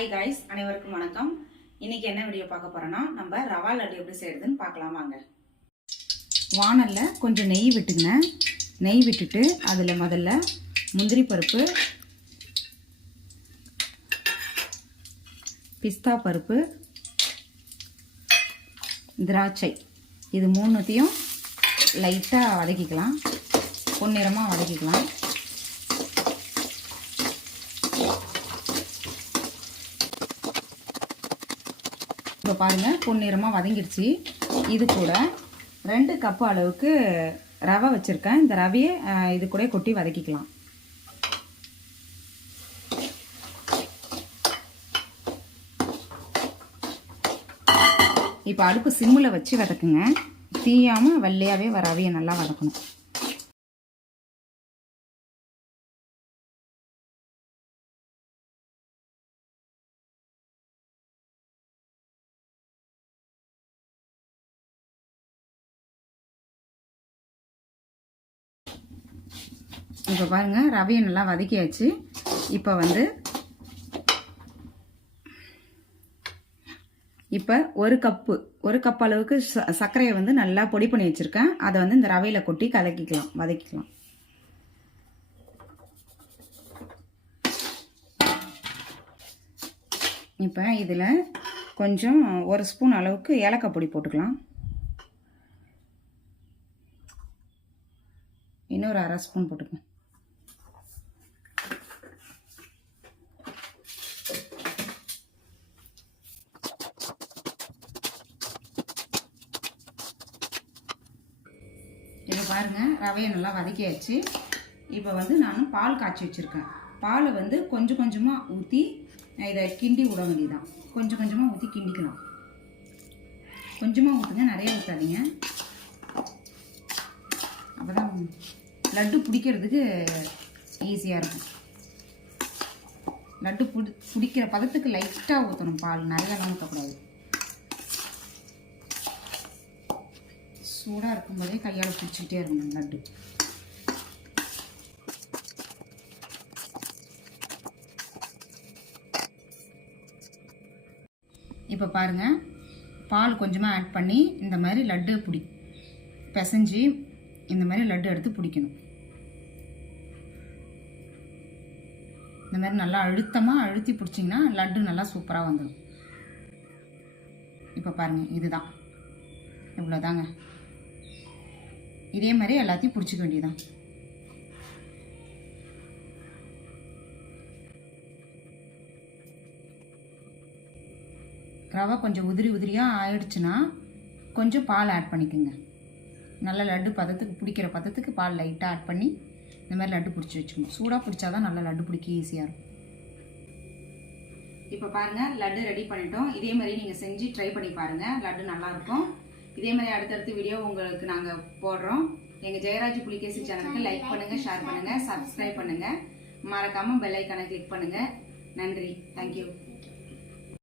Hi guys, அனைவருக்கும் வணக்கம். இன்னைக்கு என்ன வீடியோ பார்க்க போறோம்னா, நம்ம ரவா லட்டு எப்படி செய்யறதுன்னு பார்க்கலாம் வாங்க. வானல்ல கொஞ்சம் நெய் விட்டுங்க. நெய் விட்டுட்டு அதில் முதல்ல முந்திரி பருப்பு, பிஸ்தா பருப்பு, திராட்சை இது மூணுத்தையும் லைட்டாக வதக்கிக்கலாம். பொன்னிறமாக வதக்கிக்கலாம். இப்போ பாருங்கள், பொன்னிறமாக வதங்கிடுச்சு. இது கூட 2 கப்பு அளவுக்கு ரவை வச்சுருக்கேன். இந்த ரவையை இது கூட கொட்டி வதக்கிக்கலாம். இப்போ அடுப்பு சிம்மில் வச்சு வதக்குங்க. தீயாமல் வெள்ளையாகவே ரவையை நல்லா வதக்கணும். இப்போ பாருங்கள், ரவையை நல்லா வதக்கியாச்சு. இப்போ ஒரு கப் அளவுக்கு சர்க்கரையை நல்லா பொடி பண்ணி வச்சுருக்கேன். அதை இந்த ரவையில் கொட்டி வதக்கிக்கலாம். இப்போ இதில் கொஞ்சம் 1 ஸ்பூன் அளவுக்கு ஏலக்காய் பொடி போட்டுக்கலாம். இன்னொரு 1/2 ஸ்பூன் போட்டுக்கலாம். இப்போ பாருங்கள், ரவையை நல்லா வதக்கியாச்சு. இப்போ நான் பால் காய்ச்சி வச்சுருக்கேன். பாலை கொஞ்சம் கொஞ்சமாக ஊற்றி இதை கிண்டி விட வேண்டியதான். கொஞ்சம் கொஞ்சமாக ஊற்றி கிண்டிக்கலாம். கொஞ்சமாக ஊற்றுங்க, நிறைய ஊற்றாதீங்க. அப்போ தான் லட்டு பிடிக்கிறதுக்கு ஈஸியாக இருக்கும். லட்டு பிடிக்கிற பதத்துக்கு லைட்டாக ஊற்றணும். பால் நிறையலாம் ஊற்றக்கூடாது. சூடாக இருக்கும்போதே கையால் பிடிச்சிக்கிட்டே இருக்கணும் லட்டு. இப்போ பாருங்கள், பால் கொஞ்சமாக ஆட் பண்ணி இந்த மாதிரி லட்டு பிசைஞ்சு இந்த மாதிரி லட்டு எடுத்து பிடிக்கணும். இந்த மாதிரி நல்லா அழுத்தி பிடிச்சிங்கன்னா லட்டு நல்லா சூப்பராக வந்துடும். இப்போ பாருங்கள், இதுதான், இவ்வளோதாங்க. இதே மாதிரி எல்லாத்தையும் பிடிச்சிக்க வேண்டியதான். ரவை கொஞ்சம் உதிரியாக ஆயிடுச்சுன்னா கொஞ்சம் பால் ஆட் பண்ணிக்கோங்க. நல்ல லட்டு பதத்துக்கு பிடிக்கிற பதத்துக்கு பால் லைட்டாக ஆட் பண்ணி இந்த மாதிரி லட்டு பிடிச்சி வச்சுக்கணும். சூடாக பிடிச்சாதான் நல்லா லட்டு பிடிக்க ஈஸியாக இருக்கும். இப்போ பாருங்கள், லட்டு ரெடி பண்ணிட்டோம். இதே மாதிரி நீங்கள் செஞ்சு ட்ரை பண்ணி பாருங்கள். லட்டு நல்லாயிருக்கும். இதே மாதிரி அடுத்தடுத்த வீடியோ உங்களுக்கு நாங்கள் போடுறோம். எங்கள் ஜெயராஜ் புலிகேசி சேனலுக்கு லைக் பண்ணுங்கள், ஷேர் பண்ணுங்கள், சப்ஸ்கிரைப் பண்ணுங்கள். மறக்காமல் பெல் ஐக்கானை கிளிக் பண்ணுங்கள். நன்றி. தேங்க்யூ.